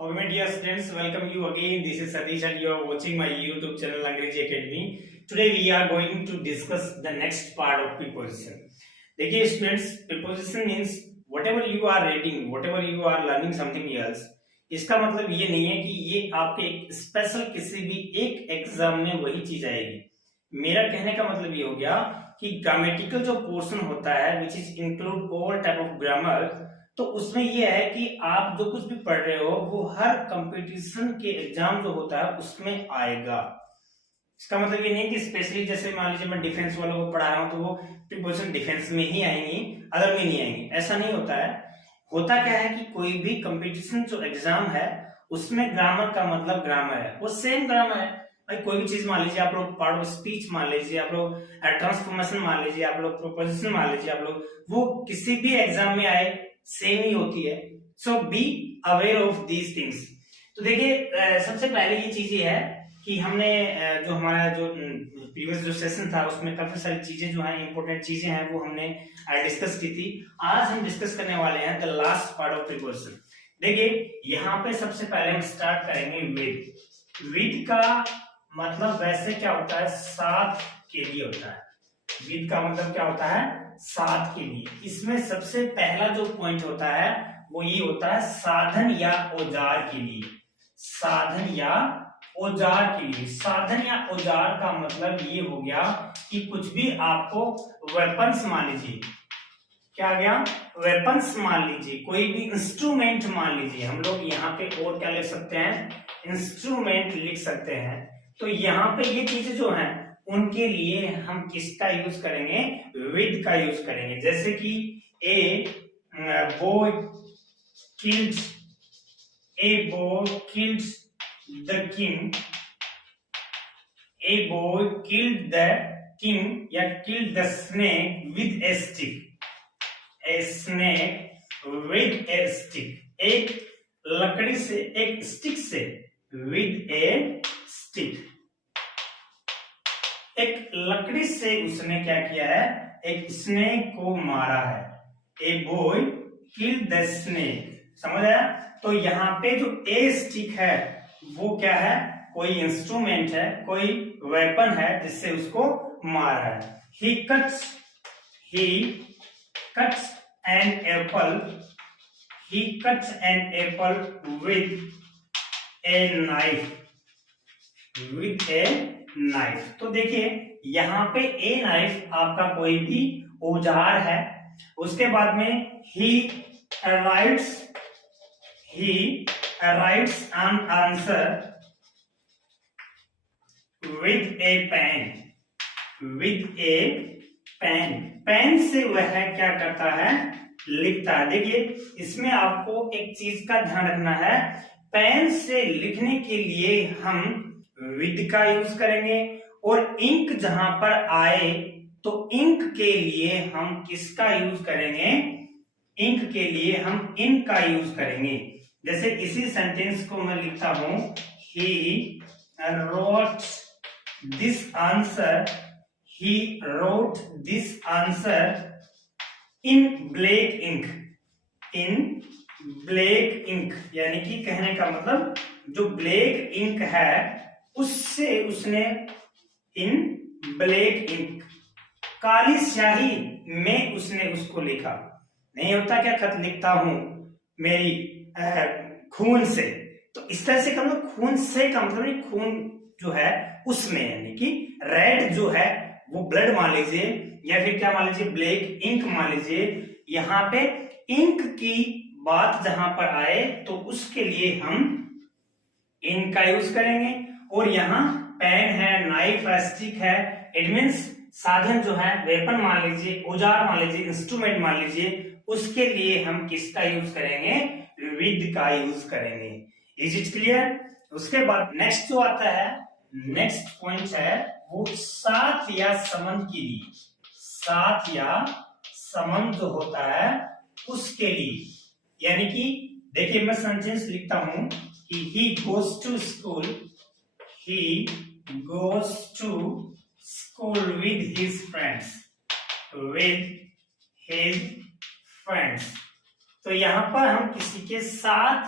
Okay, my dear students, welcome you again. This is Satish and you are watching my YouTube channel Angrezi Academy. Today we are going to discuss the next part of preposition. देखिए students, preposition means whatever you are reading, whatever you are learning something else. इसका मतलब ये नहीं है कि ये आपके एक स्पेशल किसी भी एक एग्जाम में वही चीज आएगी. मेरा कहने का मतलब ये हो गया कि ग्रामेटिकल जो पोर्शन होता है which is include all type of grammar, तो उसमें ये है कि आप जो कुछ भी पढ़ रहे हो वो हर कंपटीशन के एग्जाम जो होता है उसमें आएगा. इसका मतलब ये नहीं कि स्पेशली जैसे मान लीजिए मैं डिफेंस वालों को पढ़ा रहा हूं तो वो प्रिपोजिशन डिफेंस में ही आएंगी, अदर में नहीं आएंगी. ऐसा नहीं होता है. होता क्या है कि कोई भी कंपटीशन जो एग्जाम है उसमें ग्रामर का मतलब ग्रामर है, वो सेम ग्रामर है. भाई कोई भी चीज मान लीजिए, आप लोग पार्ट ऑफ स्पीच मान लीजिए, आप लोग ट्रांसफॉर्मेशन मान लीजिए, आप लोग प्रोपोजिशन मान लीजिए, आप लोग वो किसी भी एग्जाम में आए सेम ही होती है. So be aware of these things. तो देखिए सबसे पहले ये चीज ये है कि हमने जो हमारा जो प्रीवियस जो सेशन था उसमें काफी सारी चीजें जो है इंपॉर्टेंट चीजें हैं वो हमने डिस्कस की थी. आज हम डिस्कस करने वाले हैं the last part of preposition. देखिए यहाँ पे सबसे पहले हम स्टार्ट करेंगे विद. विद का मतलब वैसे क्या होता है, साथ के लिए होता है. विद का मतलब क्या होता है, साथ के लिए. इसमें सबसे पहला जो पॉइंट होता है वो ये होता है साधन या औजार के लिए. साधन या औजार के लिए. साधन या औजार का मतलब ये हो गया कि कुछ भी आपको वेपन्स मान लीजिए, क्या आ गया, वेपन्स मान लीजिए, कोई भी इंस्ट्रूमेंट मान लीजिए. हम लोग यहाँ पे और क्या लिख सकते हैं, इंस्ट्रूमेंट लिख सकते हैं. तो यहाँ पे ये चीजें जो हैं उनके लिए हम किसका यूज करेंगे, विद का यूज करेंगे. जैसे कि a boy killed the king, a boy killed the king या killed the snake with a stick. A snake with a stick. एक लकड़ी से, एक स्टिक से, विद ए स्टिक. एक लकड़ी से उसने क्या किया है, एक स्नेक को मारा है. ए बॉय किल्ड द स्नेक. समझ आया. तो यहाँ पे जो ए स्टिक है वो क्या है, कोई इंस्ट्रूमेंट है, कोई वेपन है जिससे उसको मारा है. He cuts an apple. He cuts an apple with a knife. With a knife. तो देखिए यहाँ पे ए नाइफ आपका कोई भी औजार है. उसके बाद में he writes an answer with a pen. With a pen. Pen से वह क्या करता है, लिखता है. देखिए इसमें आपको एक चीज का ध्यान रखना है, पेन से लिखने के लिए हम विद का यूज करेंगे और इंक जहां पर आए तो इंक के लिए हम किसका यूज करेंगे, इंक के लिए हम इन का यूज करेंगे. जैसे इसी सेंटेंस को मैं लिखता हूं, he wrote this answer. He wrote this answer in black ink. In black ink यानी कि कहने का मतलब जो ब्लैक इंक है उससे उसने, इन ब्लैक इंक, काली स्याही में उसने उसको लिखा. नहीं होता क्या, खत लिखता हूं मेरी खून से. तो इस तरह से मतलब खून से का मतलब नहीं, खून जो है उसमें, यानी कि रेड जो है वो ब्लड मान लीजिए, या फिर क्या मान लीजिए, ब्लैक इंक मान लीजिए. यहाँ पे इंक की बात जहां पर आए तो उसके लिए हम इन का यूज करेंगे. और यहाँ पेन है, नाइफ है, स्टिक है, इट मीन्स साधन जो है, वेपन मान लीजिए, औजार मान लीजिए, इंस्ट्रूमेंट मान लीजिए, उसके लिए हम किसका यूज करेंगे, विद का यूज करेंगे. Is it clear. उसके बाद नेक्स्ट जो आता है, नेक्स्ट पॉइंट है वो साथ या संबंध के लिए. साथ या संबंध जो होता है उसके लिए. यानी कि देखिए मैं सेंटेंस लिखता हूं कि he goes to school with his friends. तो यहां पर हम किसी के साथ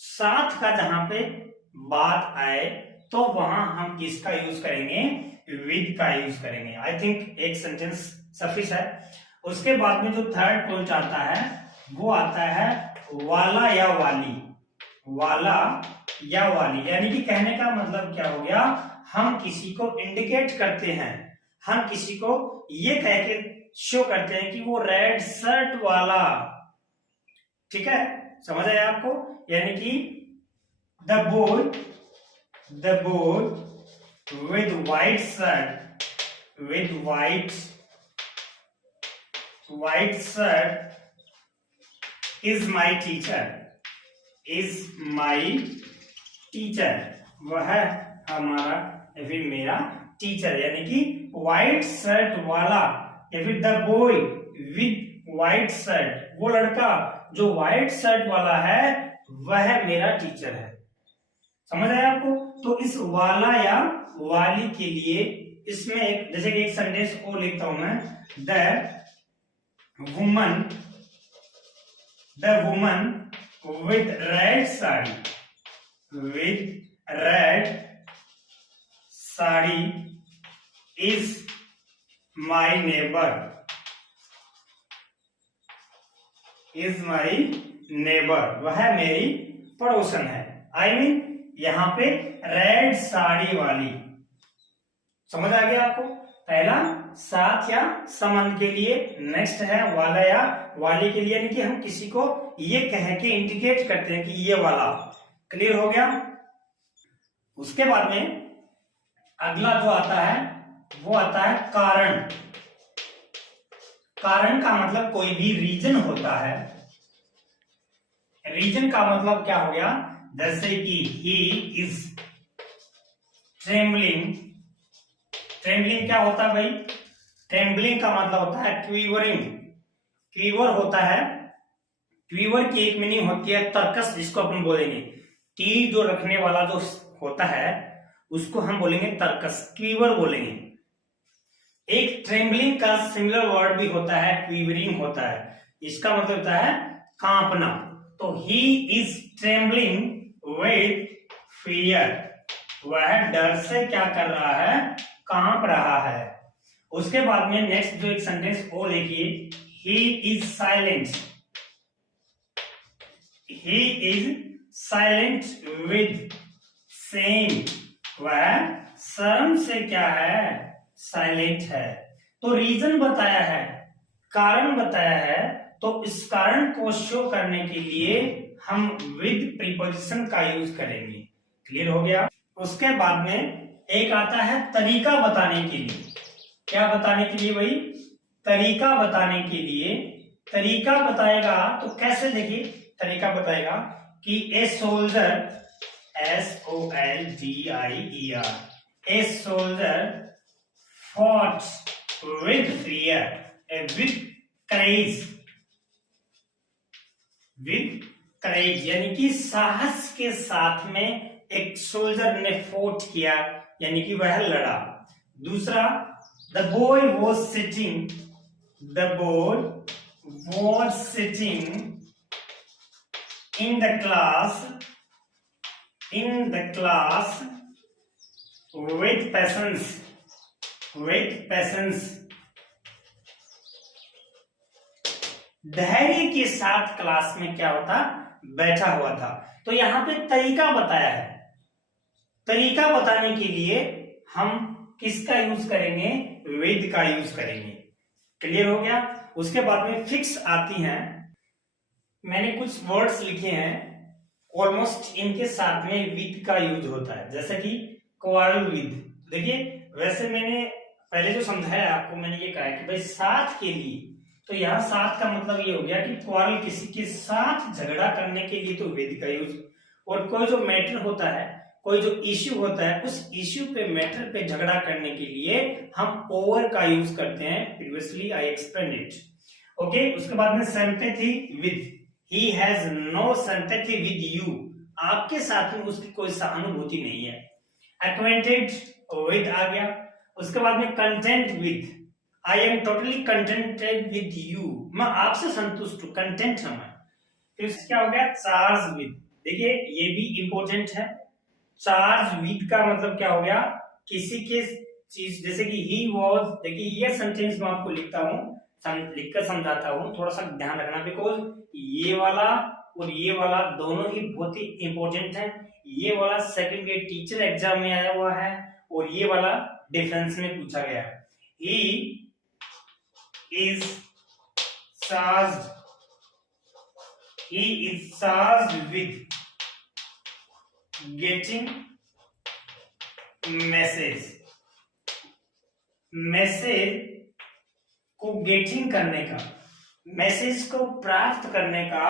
साथ का जहां पे बात आए तो वहां हम किसका यूज करेंगे, विद का यूज करेंगे। आई थिंक एक सेंटेंस सफिश है। उसके बाद में जो थर्ड पॉइंट आता है वो आता है वाला या वाली। वाला या वाली यानी कि कहने का मतलब क्या हो गया, हम किसी को इंडिकेट करते हैं, हम किसी को ये कह के शो करते हैं कि वो रेड शर्ट वाला, ठीक है, समझ आया आपको। यानी कि the boy with white shirt, with white shirt is my teacher, is my teacher, वह हमारा या फिर मेरा टीचर। यानी कि व्हाइट शर्ट वाला या फिर the boy with white shirt, वो लड़का जो व्हाइट शर्ट वाला है वह मेरा टीचर है। समझ आया आपको। तो इस वाला या वाली के लिए इसमें एक, जैसे कि एक सेंटेंस और लिखता हूं मैं, the woman with red sari, with red sari is my neighbor, is my neighbor, वह मेरी पड़ोसन है। आई मीन यहाँ पे रेड साड़ी वाली, समझ आ गया आपको। पहला साथ या संबंध के लिए, नेक्स्ट है वाला या वाली के लिए, यानी कि हम किसी को ये कह के इंडिकेट करते हैं कि ये वाला। क्लियर हो गया। उसके बाद में अगला जो आता है वो आता है कारण। कारण का मतलब कोई भी रीजन होता है। रीजन का मतलब क्या हो गया, जैसे कि ही इज ट्रेम्बलिंग। ट्रेम्बलिंग क्या होता है भाई, ट्रेम्बलिंग का मतलब होता है क्वीवरिंग। क्वीवर होता है, क्वीवर की एक मीनिंग होती है तरकस, जिसको अपन बोलेंगे तीर जो रखने वाला जो होता है उसको हम बोलेंगे तरकस, क्वीवर बोलेंगे। एक ट्रेम्बलिंग का सिमिलर वर्ड भी होता है, क्वीवरिंग होता है, इसका मतलब होता है कांपना। तो he is trembling with fear, वह डर से क्या कर रहा है, कांप रहा है। उसके बाद में नेक्स्ट जो एक सेंटेंस और लिखिए, he is silent, he is silent with same, वह शर्म से क्या है, साइलेंट है। तो रीजन बताया है, कारण बताया है, तो इस कारण को शो करने के लिए हम विद प्रीपोजिशन का यूज करेंगे। क्लियर हो गया। उसके बाद में एक आता है तरीका बताने के लिए। क्या बताने के लिए भाई, तरीका बताने के लिए। तरीका बताएगा तो कैसे, देखिए तरीका बताएगा कि a soldier, SOLDIER, a soldier fought with fear, with courage, with courage यानी कि साहस के साथ में एक सोल्जर ने फोर्ट किया, यानी कि वह लड़ा। दूसरा, the boy was sitting, the boy was sitting in the class, in the class with patience, with patience, धैर्य के साथ क्लास में क्या होता, बैठा हुआ था। तो यहां पे तरीका बताया है। तरीका बताने के लिए हम किसका यूज करेंगे, विद का यूज करेंगे। क्लियर हो गया। उसके बाद में फिक्स आती हैं, मैंने कुछ वर्ड्स लिखे हैं, ऑलमोस्ट इनके साथ में विद का यूज होता है, जैसे कि क्वारल विद। देखिए वैसे मैंने पहले जो समझाया आपको, मैंने ये कहा कि भाई साथ के लिए, तो यहाँ साथ का मतलब ये हो गया कि क्वारल किसी के साथ झगड़ा करने के लिए तो विद का यूज, और कोई जो मैटर होता है, कोई जो इश्यू होता है, उस इश्यू पे, मैटर पे झगड़ा करने के लिए हम ओवर का यूज करते हैं। Previously I explain it. Okay. उसके बाद में sympathy with, he has no sympathy with you, आपके साथ में उसकी कोई सहानुभूति नहीं है। एक्वेंटेड विद आ गया। उसके बाद में content with, I am totally contented with you, मैं आपसे संतुष्ट हूं, कंटेंट हूं मैं। फिर क्या हो गया, चार्ज विद, देखिए ये भी इंपॉर्टेंट है। चार्ज विद का मतलब क्या हो गया, किसी के चीज, जैसे कि ही वॉज, देखिए ये सेंटेंस मैं आपको लिखता हूँ, लिखकर समझाता हूँ, थोड़ा सा ध्यान रखना, बिकॉज ये वाला और ये वाला दोनों ही बहुत ही इंपॉर्टेंट है। ये वाला सेकंड ग्रेड टीचर एग्जाम में आया हुआ है और ये वाला डिफेंस में पूछा गया है। He is charged, he is charged with getting message को गेटिंग करने का, मैसेज को प्राप्त करने का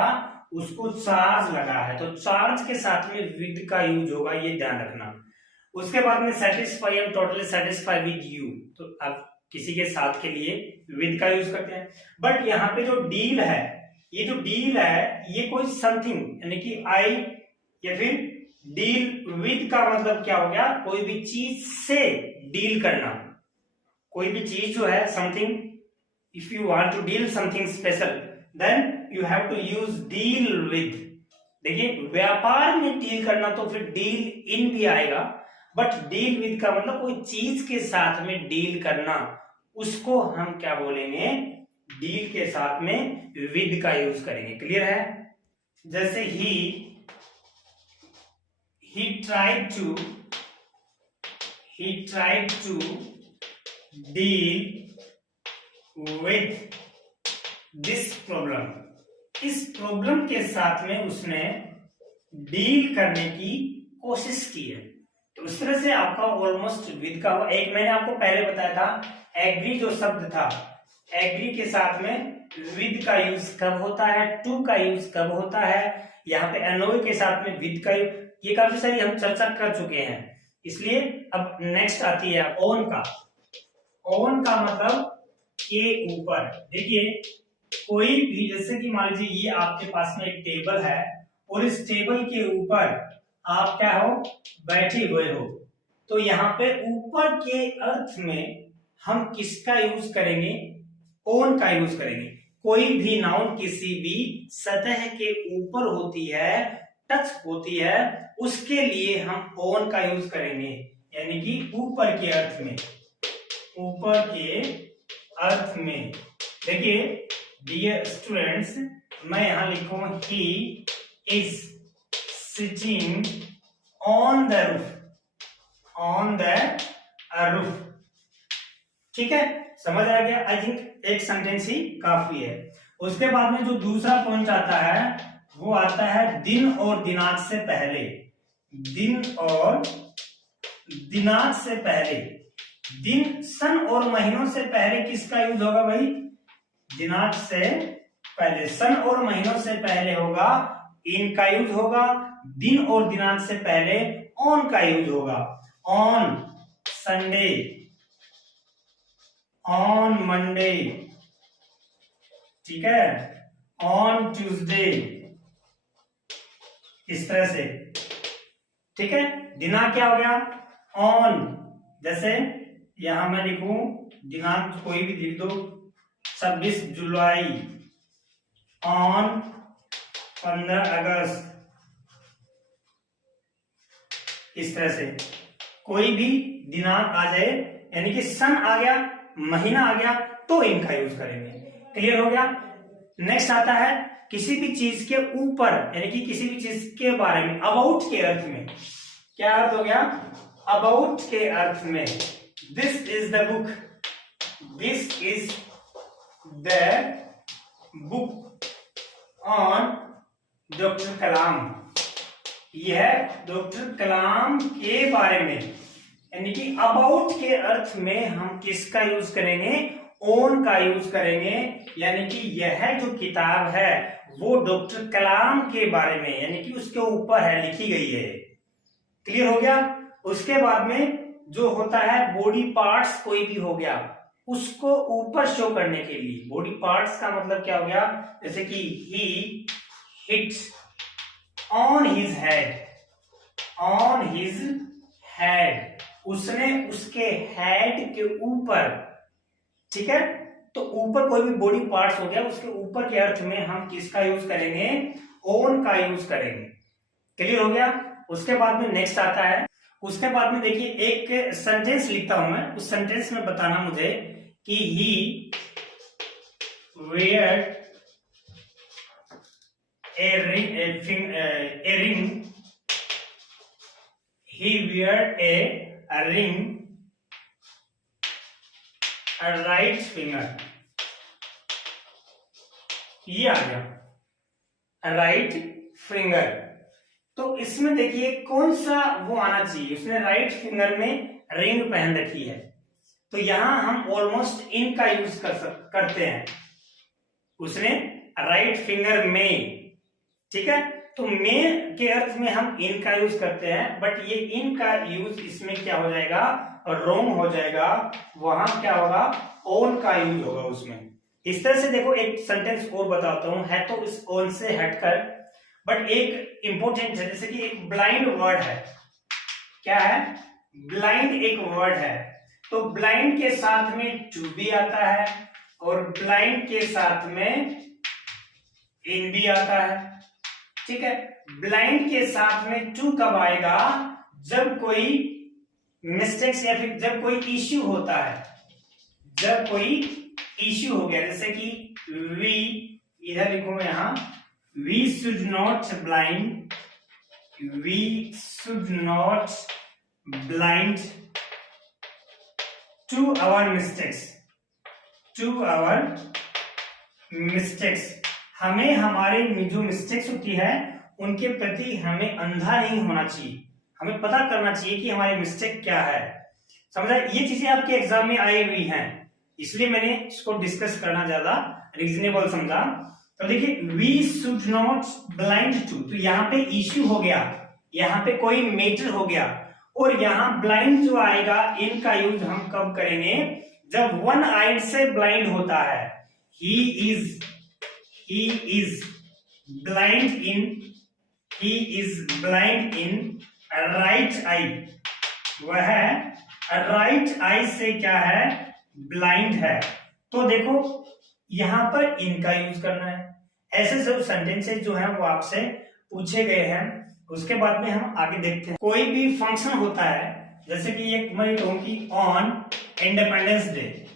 उसको चार्ज लगा है, तो चार्ज के साथ में विद का यूज होगा, ये ध्यान रखना। उसके बाद में satisfy, am totally satisfy with you, तो आप किसी के साथ के लिए विद का यूज करते हैं। बट यहाँ पे जो डील है, ये जो डील है ये कोई समथिंग, यानी कि आई या फिर डील विद का मतलब क्या हो गया, कोई भी चीज से डील करना, कोई भी चीज जो है something, if you want to deal something special then you have to use deal with. देखिए व्यापार में डील करना तो फिर डील इन भी आएगा, बट डील विद का मतलब कोई चीज के साथ में डील करना, उसको हम क्या बोलेंगे, डील के साथ में विद का यूज करेंगे। क्लियर है? जैसे ही tried to deal with this problem, इस प्रॉब्लम के साथ में उसने डील करने की कोशिश की है। तो उस तरह से आपका ऑलमोस्ट विद का, एक मैंने आपको पहले बताया था एग्री जो शब्द था, एग्री के साथ में विद का यूज कब होता है, टू का यूज कब होता है, यहाँ पे एनओ के साथ में विद का, ये काफी सारी हम चर्चा कर चुके हैं। इसलिए अब नेक्स्ट आती है ऑन का। ऑन का मतलब के ऊपर। देखिए कोई भी, जैसे कि मान लीजिए ये आपके पास में एक टेबल है और इस टेबल के ऊपर आप क्या हो, बैठे हुए हो, तो यहाँ पे ऊपर के अर्थ में हम किसका यूज करेंगे, ऑन का यूज करेंगे। कोई भी नाउन किसी भी सतह के ऊपर होती है, टच होती है, उसके लिए हम ऑन का यूज करेंगे, यानी कि ऊपर के अर्थ में, ऊपर के अर्थ में। देखिए डियर स्टूडेंट्स, मैं यहां लिखूं he is sitting on the roof, on the roof. ठीक है, समझ आ गया? आई थिंक एक सेंटेंस ही काफी है। उसके बाद में जो दूसरा पॉइंट आता है वो आता है दिन और दिनांक से पहले। दिन और दिनांक से पहले, दिन सन और महीनों से पहले किसका यूज होगा भाई, दिनांक से पहले, सन और महीनों से पहले होगा इन का यूज होगा, दिन और दिनांक से पहले ऑन का यूज होगा। ऑन संडे, ऑन मंडे, ठीक है, ऑन ट्यूसडे, इस तरह से। ठीक है, दिनांक क्या हो गया, ऑन, जैसे यहां मैं लिखूं दिनांक कोई भी लिख दो, 26 जुलाई, ऑन 15 अगस्त, इस तरह से कोई भी दिनांक आ जाए, यानी कि सन आ गया, महीना आ गया, तो इनका यूज करेंगे। क्लियर हो गया? नेक्स्ट आता है किसी भी चीज के ऊपर, यानी कि किसी भी चीज के बारे में, अबाउट के अर्थ में। क्या अर्थ हो गया, अबाउट के अर्थ में। This is the book, this is the book on doctor Kalam, यह डॉक्टर कलाम के बारे में, यानी कि अबाउट के अर्थ में हम किसका यूज करेंगे, ओन का यूज करेंगे, यानी कि यह जो किताब है वो डॉक्टर कलाम के बारे में, यानी कि उसके ऊपर है, लिखी गई है। क्लियर हो गया? उसके बाद में जो होता है बॉडी पार्ट्स, कोई भी हो गया, उसको ऊपर शो करने के लिए, बॉडी पार्ट्स का मतलब क्या हो गया, जैसे कि he hits on his head, on his head, उसने उसके हेड के ऊपर। ठीक है, तो ऊपर कोई भी बॉडी पार्ट्स हो गया, उसके ऊपर के अर्थ में हम किसका यूज करेंगे, ओन का यूज करेंगे। क्लियर हो गया। उसके बाद में नेक्स्ट आता है, उसके बाद में देखिए एक सेंटेंस लिखता हूं मैं, उस सेंटेंस में बताना मुझे कि ही where a ring, he wear a ring, a right finger, ये आ गया राइट फिंगर। तो इसमें देखिए कौन सा वो आना चाहिए, उसने राइट फिंगर में रिंग पहन रखी है, तो यहां हम ऑलमोस्ट इन का यूज करते हैं, उसने राइट फिंगर में, ठीक है। तो में के अर्थ में हम इन का यूज करते हैं, बट ये इन का यूज इसमें क्या हो जाएगा, रॉन्ग हो जाएगा, वहां क्या होगा, ओन का यूज होगा उसमें। इस तरह से देखो एक सेंटेंस और बताता हूं, है तो इस ओन से हटकर, बट एक इंपॉर्टेंट है, जैसे कि एक ब्लाइंड वर्ड है, क्या है, ब्लाइंड एक वर्ड है, तो ब्लाइंड के साथ में टू भी आता है और ब्लाइंड के साथ में इन भी आता है, ठीक है। ब्लाइंड के साथ में टू कब आएगा, जब कोई मिस्टेक्स या फिर जब कोई इश्यू होता है, जब कोई इश्यू हो गया, जैसे कि वी, इधर लिखूं मैं यहां, we should not blind, we should not blind to our mistakes, to our mistakes, हमें हमारे जो मिस्टेक्स होती है उनके प्रति हमें अंधा नहीं होना चाहिए, हमें पता करना चाहिए कि हमारी मिस्टेक क्या है, समझा। ये चीजें आपके एग्जाम में आई हुई हैं, इसलिए मैंने इसको डिस्कस करना ज्यादा रीजनेबल समझा। तो देखिए we should not blind to, तो यहाँ पे इश्यू हो गया, यहाँ पे कोई मैटर हो गया, और यहाँ ब्लाइंड जो आएगा इनका यूज हम कब करेंगे, जब वन आइड से ब्लाइंड होता है। He is blind in right I, वह राइट आई से क्या है, ब्लाइंड है। तो देखो यहां पर इनका यूज करना है, ऐसे सब सेंटेंसेस जो हैं वो आपसे पूछे गए हैं। उसके बाद में हम आगे देखते हैं, कोई भी फंक्शन होता है, जैसे कि एक मैं कहूं कि on independence day,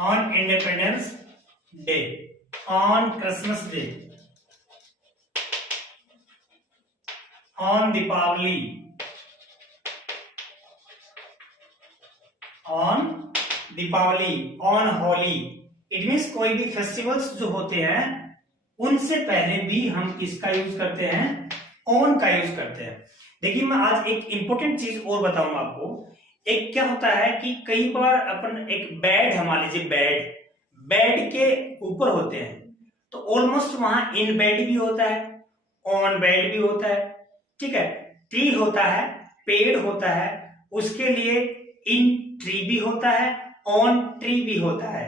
on independence day, on Christmas day, on Deepawali, on Deepawali, on Holi, it means कोई भी फेस्टिवल्स जो होते हैं उनसे पहले भी हम किसका यूज करते हैं, ऑन का यूज करते हैं। देखिए मैं आज एक इंपॉर्टेंट चीज और बताऊंगा आपको, एक क्या होता है कि कई बार अपन एक बेड, हम मान लीजिए बेड के ऊपर होते हैं, तो ऑलमोस्ट वहां इन बेड भी होता है, ऑन बेड भी होता है, ठीक है। ट्री होता है, पेड़ होता है, उसके लिए इन ट्री भी होता है, ऑन ट्री भी होता है,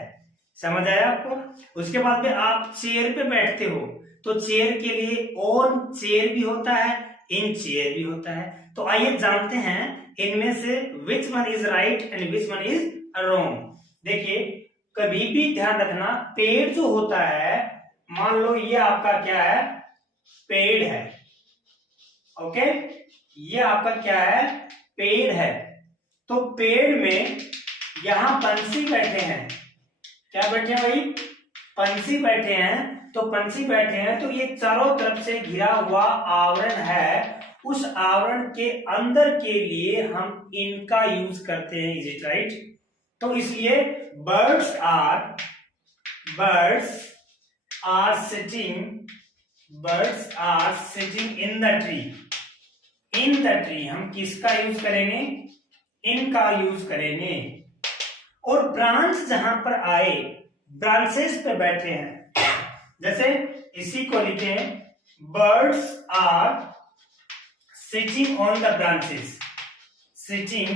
समझ आया आपको। उसके बाद में आप चेयर पे बैठते हो, तो चेयर के लिए ऑन चेयर भी होता है, इन चेयर भी होता है। तो आइए जानते हैं इनमें से which one is right and which one is wrong. देखिए कभी भी ध्यान रखना, पेड़ जो होता है, मान लो ये आपका क्या है, पेड़ है, ओके, ये आपका क्या है, पेड़ है। तो पेड़ में यहां पंछी बैठे हैं, क्या बैठे हैं भाई, पंछी बैठे हैं। तो पंछी बैठे हैं तो ये चारों तरफ से घिरा हुआ आवरण है, उस आवरण के अंदर के लिए हम इनका यूज करते हैं, इज इट राइट। तो इसलिए birds are sitting in the tree, in the tree हम किसका यूज करेंगे, इनका यूज करेंगे। और ब्रांच जहां पर आए, ब्रांचेस पे बैठे हैं, जैसे इसी को लिखें, birds are sitting on the branches, sitting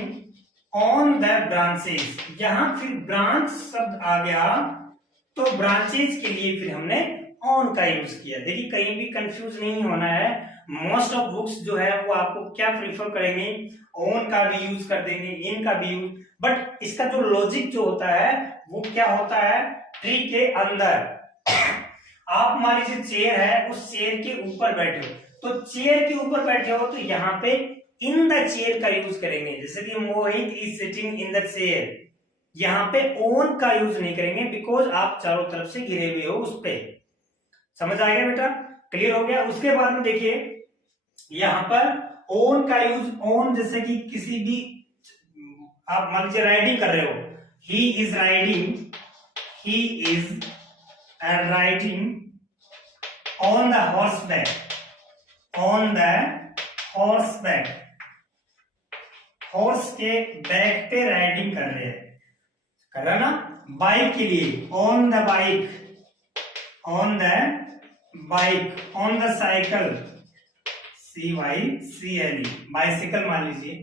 on the branches, यहां फिर ब्रांच शब्द आ गया, तो ब्रांचेस के लिए फिर हमने ऑन का यूज किया। देखिए कहीं भी कंफ्यूज नहीं होना है, मोस्ट ऑफ बुक्स जो है वो आपको क्या प्रीफर करेंगे, ऑन का भी यूज कर देंगे, इन का भी यूज, बट इसका जो लॉजिक जो होता है वो क्या होता है, ट्री के अंदर। आप मान लीजिए चेयर है, उस चेयर के ऊपर बैठे हो, तो चेयर के ऊपर बैठे हो तो यहाँ पे इन द चेयर का यूज करेंगे। जैसे कि Mohit is sitting in the chair, यहाँ पे ओन का यूज नहीं करेंगे बिकॉज आप चारों तरफ से घिरे हुए हो उस पे। समझ आ गया बेटा, क्लियर हो गया। उसके बाद में देखिए यहाँ पर ओन का यूज, ओन जैसे कि किसी भी आप मान लीजिए राइडिंग कर रहे हो, he is riding, he is riding on the horse back, on the horse back, horse के बैक पे राइडिंग कर रहे हैं, कर रहा ना। बाइक के लिए on the bike, on the bike, on the cycle, CYCLE, bicycle मान लीजिए।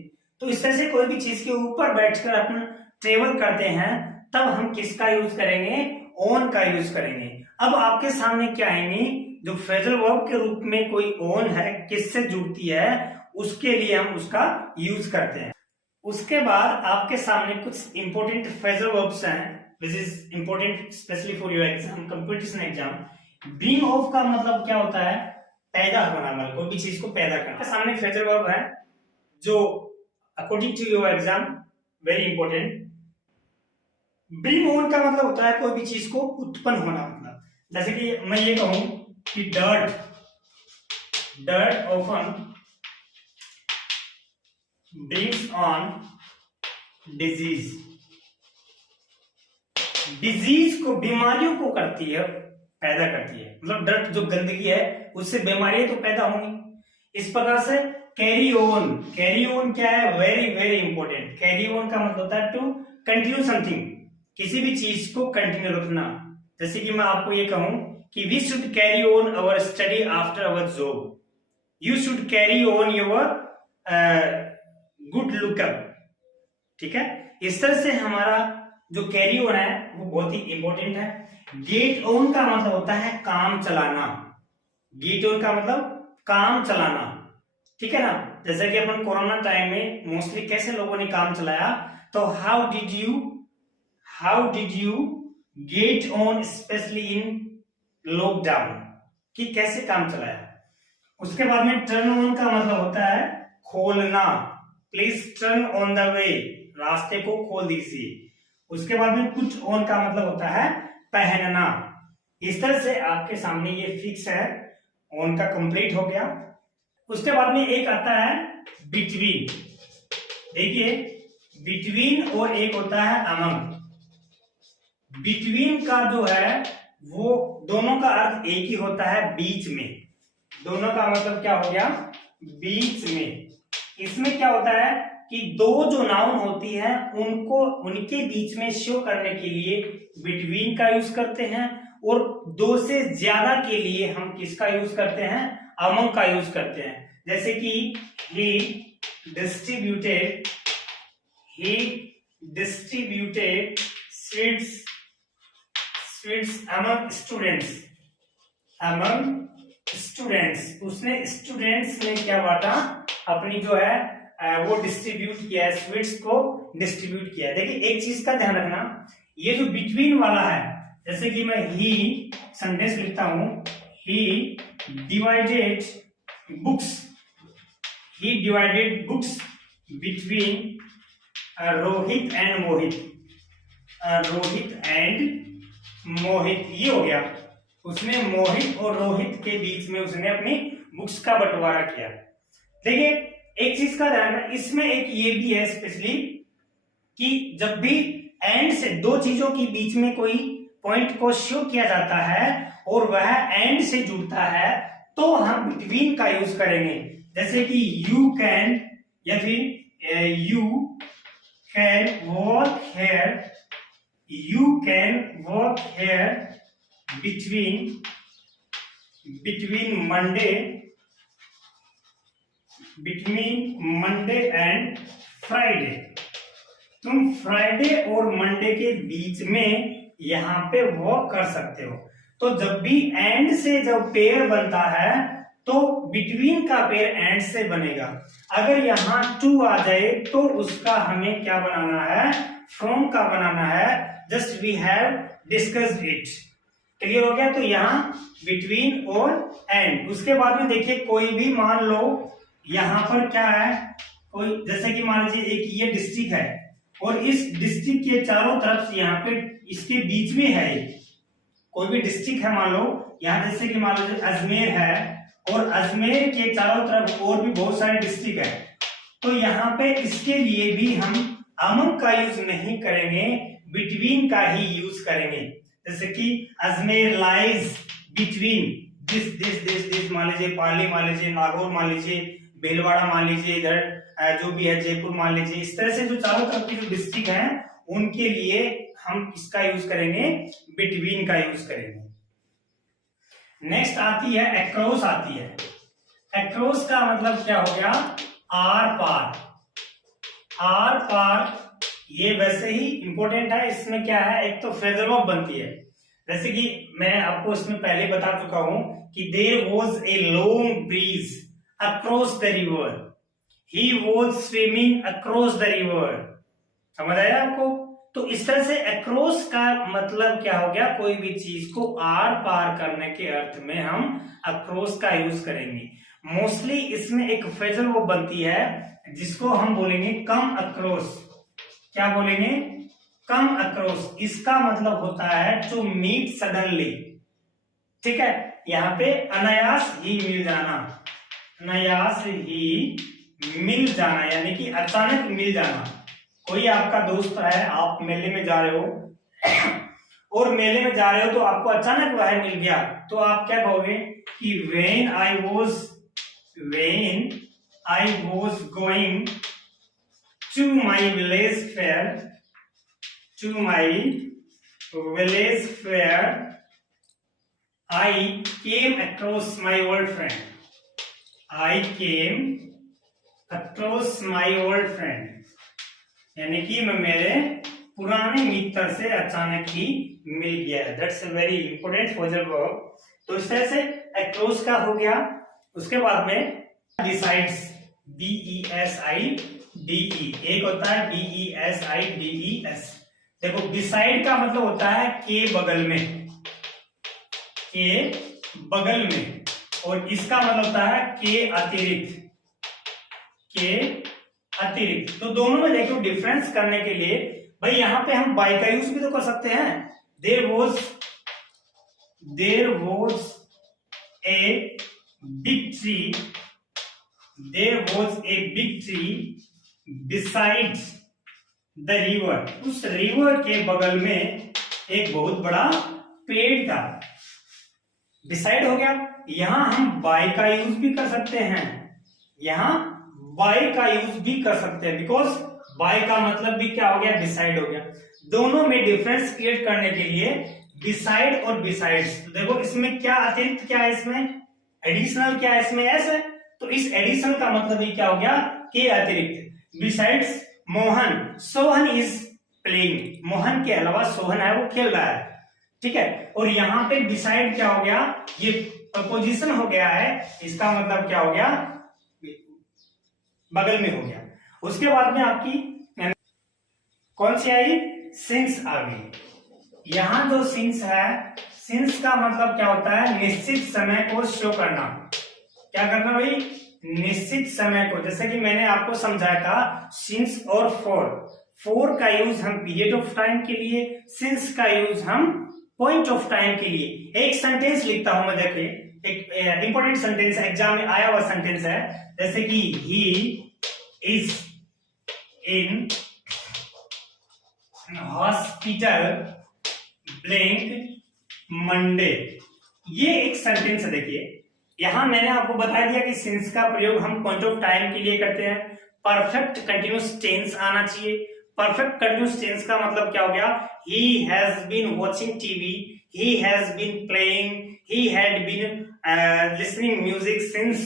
तो इस तरह से कोई भी चीज के ऊपर बैठकर अपन ट्रेवल करते हैं तब हम किसका यूज करेंगे, ओन का यूज करेंगे। अब आपके सामने क्या आएंगे, जो फ्रेजल वर्ब के रूप में कोई ओन है किससे जुड़ती है, उसके लिए हम उसका यूज करते हैं। उसके बाद आपके सामने कुछ इंपॉर्टेंट फ्रेजल वर्ब्स हैं which is important specially for your exam, competition exam. Bring of का मतलब क्या होता है, पैदा होना, मतलब कोई भी चीज को पैदा करना। सामने फ्रेजल वर्ब है जो according to your exam very important. Bring on का मतलब होता है कोई भी चीज को उत्पन्न होना, मतलब जैसे कि मैं ये कहूं कि dirt often brings on disease, disease को, बीमारियों को करती है, पैदा करती है। मतलब डर्ट जो गंदगी है उससे बीमारियां तो पैदा होंगी। इस प्रकार से कैरी ऑन, कैरी ऑन क्या है, very very important. Carry on का मतलब होता है टू कंटिन्यू समथिंग, किसी भी चीज को कंटिन्यू रखना। जैसे कि मैं आपको ये कहूं कि we should carry on our study after our job, you should carry on your good lookup, ठीक है। इस तरह से हमारा जो कैरी ऑन है वो बहुत ही इंपॉर्टेंट है। गेट ऑन का मतलब होता है काम चलाना, गेट ऑन का मतलब काम चलाना, ठीक है ना। जैसे कि अपन कोरोना टाइम में मोस्टली कैसे लोगों ने काम चलाया, तो how did you get on specially in lockdown, कि कैसे काम चलाया। उसके बाद में टर्न ऑन का मतलब होता है खोलना, please turn on the way, रास्ते को खोल दीजिए। उसके बाद में पुट ऑन का मतलब होता है पहनना। इस तरह से आपके सामने ये फिक्स है, ऑन का कंप्लीट हो गया। उसके बाद में एक आता है बिटवीन, देखिए बिटवीन और एक होता है अमंग। बिटवीन का जो है वो दोनों का अर्थ एक ही होता है, बीच में, दोनों का मतलब क्या हो गया, बीच में। इसमें क्या होता है कि दो जो नाउन होती है उनको उनके बीच में शो करने के लिए बिटवीन का यूज करते हैं, और दो से ज्यादा के लिए हम किसका यूज करते हैं, अमंग का यूज करते हैं। जैसे कि he distributed sweets among students, उसने स्टूडेंट्स में क्या बांटा, अपनी जो है वो डिस्ट्रीब्यूट किया है, स्वीट्स को डिस्ट्रीब्यूट किया है। देखिए एक चीज का ध्यान रखना, ये जो बिटवीन वाला है, जैसे कि मैं ही सेंटेंस लिखता हूं, he divided books between Rohit and Mohit, ये हो गया। उसने मोहित और रोहित के बीच में उसने अपनी बुक्स का बंटवारा किया। देखिए एक चीज का ध्यान है, इसमें एक ये भी है स्पेशली कि जब भी एंड से दो चीजों के बीच में कोई पॉइंट को शो किया जाता है और वह एंड से जुड़ता है तो हम बिटवीन का यूज करेंगे। जैसे कि यू कैन या फिर you can work here between Monday and Friday. तुम फ्राइडे और मंडे के बीच में यहां पे वर्क कर सकते हो। तो जब भी एंड से जब पेयर बनता है तो बिटवीन का पेयर एंड से बनेगा। अगर यहां टू आ जाए तो उसका हमें क्या बनाना है, फ्रॉम का बनाना है। Just we have discussed it. Clear हो गया। तो यहाँ बिटवीन और एंड। उसके बाद में देखिए कोई भी मान लो यहाँ पर क्या है, कोई जैसे कि मान लीजिए एक ये डिस्ट्रिक्ट है और इस डिस्ट्रिक्ट के चारों तरफ से यहाँ पे इसके बीच में है, कोई भी डिस्ट्रिक्ट है मान लो यहाँ, जैसे कि मान लीजिए अजमेर है और अजमेर के चारों तरफ और भी बहुत सारे डिस्ट्रिक्ट है। तो यहाँ पे इसके लिए भी हम अमंग का यूज नहीं करेंगे, बिटवीन का ही यूज करेंगे। जैसे कि अजमेर लाइज बिटवीन दिस मान लीजिए, पाली मान लीजिए, नागौर मान लीजिए, भीलवाड़ा मान लीजिए, इधर जो भी है जयपुर मान लीजिए। इस तरह से जो चारों तरफ की जो डिस्ट्रिक्ट है उनके लिए हम इसका यूज करेंगे, बिटवीन का यूज करेंगे। नेक्स्ट आती है अक्रॉस आती है। अक्रॉस का मतलब क्या हो गया, आर पार। आर पार ये वैसे ही इंपॉर्टेंट है। इसमें क्या है, एक तो फ्रेजल वर्ब बनती है, जैसे कि मैं आपको इसमें पहले बता चुका हूं कि there was a long bridge across the river, he was swimming across the river. समझ आया आपको। तो इस तरह से अक्रॉस का मतलब क्या हो गया, कोई भी चीज को आर पार करने के अर्थ में हम अक्रॉस का यूज करेंगे। मोस्टली इसमें एक फ्रेजल वर्ब बनती है जिसको हम बोलेंगे कम अक्रॉस। क्या बोलेंगे, कम अक्रॉस। इसका मतलब होता है टू मीट सडनली। ठीक है, यहाँ पे अनायास ही मिल जाना, अनायास ही मिल जाना यानी कि अचानक मिल जाना। कोई आपका दोस्त है, आप मेले में जा रहे हो और मेले में जा रहे हो तो आपको अचानक वह मिल गया, तो आप क्या कहोगे कि when I was going to my village fair, I came across my old friend. I came across my old friend यानी कि मैं मेरे पुराने मित्र से अचानक ही मिल गया। That's a very important phrasal verb. तो इस तरह से अक्रॉस का हो गया। उसके बाद में डिसाइड्स, DESIDE, एक होता है DESIDES। देखो डिसाइड का मतलब होता है के बगल में, के बगल में, और इसका मतलब होता है के अतिरिक्त, के अतिरिक्त। तो दोनों में देखो डिफरेंस करने के लिए भाई यहाँ पे हम बाय का यूज भी तो कर सकते हैं। There was a big tree, there was a big tree beside the river. उस रिवर के बगल में एक बहुत बड़ा पेड़ था। डिसाइड हो गया। यहां हम बाय का यूज भी कर सकते हैं, यहां बाय का यूज भी कर सकते हैं, बिकॉज बाय का मतलब भी क्या हो गया, डिसाइड हो गया। दोनों में डिफरेंस क्रिएट करने के लिए डिसाइड और बिसाइड्स। तो देखो इसमें क्या अतिरिक्त, क्या है इसमें एडिशनल, क्या है इसमें एस है, तो इस एडिशनल का मतलब ये क्या हो गया, के अतिरिक्त। Besides Mohan, Sohan is playing, Mohan के अलावा सोहन है वो खेल रहा है। ठीक है, और यहाँ पे डिसाइड क्या हो गया, ये प्रपोजिशन हो गया है, इसका मतलब क्या हो गया, बगल में हो गया। उसके बाद में आपकी कौन सी आई, सिंस आ गई। यहां जो सिंस है, सिंस का मतलब क्या होता है, निश्चित समय को शो करना। क्या करना भाई, निश्चित समय को। जैसे कि मैंने आपको समझाया था सिंस और फॉर का यूज हम पीरियड ऑफ टाइम के लिए, सिंस का यूज हम पॉइंट ऑफ टाइम के लिए। एक सेंटेंस लिखता हूं मैं, देखिए एक इंपॉर्टेंट सेंटेंस है, एग्जाम में आया हुआ सेंटेंस है, जैसे कि he is in hospital blank Monday. ये एक सेंटेंस है। देखिए यहां मैंने आपको बता दिया कि सिंस का प्रयोग हम पॉइंट ऑफ टाइम के लिए करते हैं। परफेक्ट कंटिन्यूअस टेंस आना चाहिए। परफेक्ट कंटिन्यूअस टेंस का मतलब क्या हो गया, he has been watching TV, he has been playing, he had been listening music since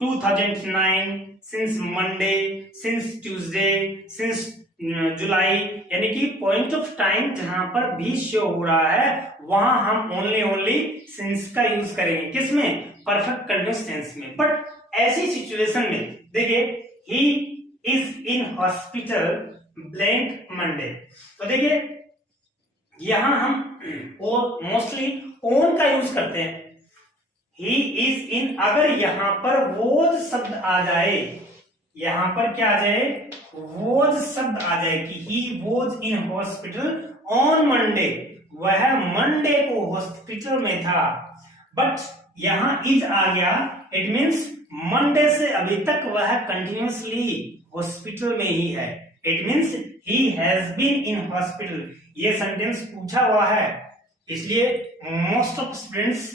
2009, since Monday, since Tuesday, since July। यानी कि पॉइंट ऑफ टाइम जहां पर भी शो हो रहा है वहां हम ओनली सिंस का यूज करेंगे। किसमें, परफेक्ट कंटिन्यूअस टेंस में। बट ऐसी सिचुएशन में देखिए he is in hospital blank Monday, तो देखिए यहां हम मोस्टली ओन का यूज करते हैं। ही इज इन, अगर यहां पर वोज शब्द आ जाए, यहां पर क्या आ जाए, वोज शब्द आ जाए कि he was in hospital on Monday, वह मंडे को हॉस्पिटल में था। बट यहां इज आ गया, इट मीन्स मंडे से अभी तक वह कंटिन्यूअसली हॉस्पिटल में ही है। It means he has been in hospital. ये सेंटेंस पूछा हुआ है, इसलिए most of students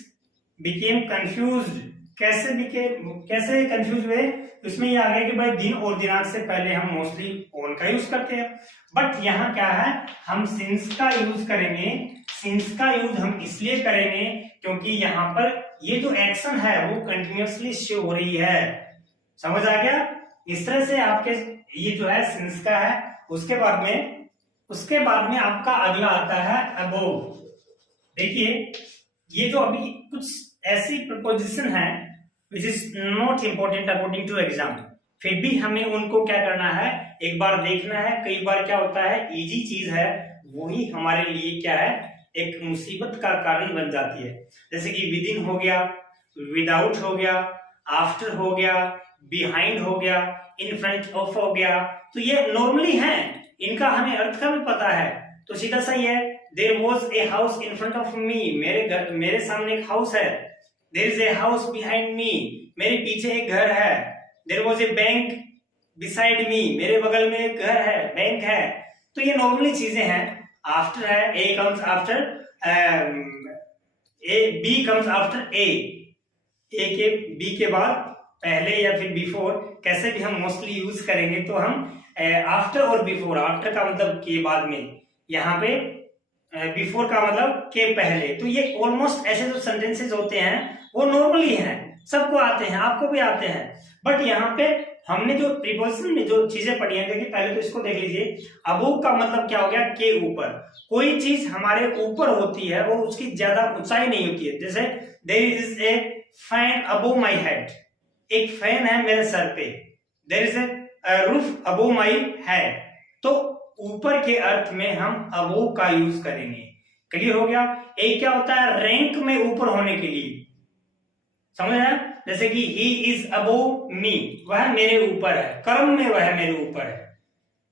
became confused. कैसे कंफ्यूज हुए, उसमें ये आ गया कि भाई दिन और दिनांक से पहले हम मोस्टली ऑन का यूज करते हैं, बट यहाँ क्या है, हम सिंस का यूज करेंगे। सिंस का यूज हम इसलिए करेंगे क्योंकि यहाँ पर ये जो एक्शन है वो कंटिन्यूअसली शो हो रही है। समझ आ गया? इस तरह से आपके ये जो है सिंस का है। उसके बाद में आपका अगला आता है अबोव। देखिए ये जो अभी कुछ ऐसी प्रपोजिशन है which is not important according to exam, फिर भी हमें उनको क्या करना है, एक बार देखना है। कई बार क्या होता है, इजी चीज है वही हमारे लिए क्या है, एक मुसीबत का कारण बन जाती है। जैसे कि विद इन हो गया, विदाउट हो गया, आफ्टर हो गया, बिहाइंड हो गया, इन फ्रंट ऑफ हो गया। तो ये नॉर्मली है, इनका हमें अर्थ का भी पता है, तो सीधा सही है। There was a house in front of me, मेरे सामने एक हाउस है। There is a house behind me, मेरे पीछे एक घर है। There was a bank beside me, मेरे बगल में एक घर है, बैंक है। तो ये नॉर्मली चीजें हैं। आफ्टर है, A comes after, B comes after A के बी के बाद पहले या फिर बिफोर, कैसे भी हम मोस्टली यूज करेंगे तो हम आफ्टर और बिफोर। आफ्टर का मतलब के बाद में, यहाँ पे बिफोर का मतलब के पहले। तो ये ऑलमोस्ट ऐसे जो सेंटेंसेस होते हैं वो नॉर्मली हैं, सबको आते हैं, आपको भी आते हैं। बट यहाँ पे हमने जो प्रीपोजिशन में जो चीजें पढ़ी हैं, देखिए पहले तो इसको देख लीजिए। अबोव का मतलब क्या हो गया, के ऊपर। कोई चीज हमारे ऊपर होती है और उसकी ज्यादा ऊंचाई नहीं होती है। जैसे there is a fan above my head, एक फैन है मेरे सर पे। There is a roof above my head, तो ऊपर के अर्थ में हम अबोव का यूज करेंगे। क्लियर हो गया? एक क्या होता है, रैंक में ऊपर होने के लिए, समझ आया? जैसे कि ही इज अबोव मी, वह मेरे ऊपर है, कर्म में वह मेरे ऊपर है।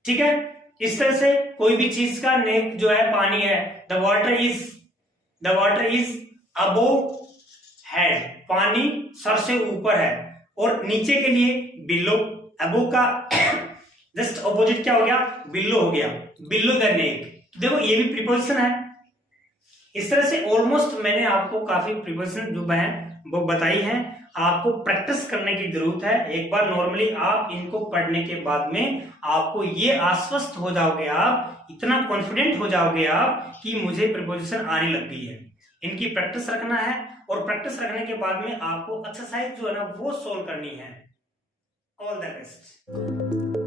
ठीक है? इस तरह से कोई भी चीज का नेक जो है पानी है, the water is above head, पानी सर से ऊपर है। और नीचे के लिए बिलो, अबोव का जस्ट ऑपोजिट क्या हो गया, बिलो हो गया, बिलो द नेक। देखो ये भी प्रीपोजिशन है। इस तरह से ऑलमोस्ट मैंने आपको काफी प्रीपोजिशन जो है वो बताई है। आपको प्रैक्टिस करने की जरूरत है। एक बार नॉर्मली आप इनको पढ़ने के बाद में आपको ये आश्वस्त हो जाओगे, आप इतना कॉन्फिडेंट हो जाओगे आप कि मुझे प्रीपोजिशन आने लग गई है। इनकी प्रैक्टिस रखना है और प्रैक्टिस रखने के बाद में आपको एक्सरसाइज जो है ना वो सोल्व करनी है। All the best.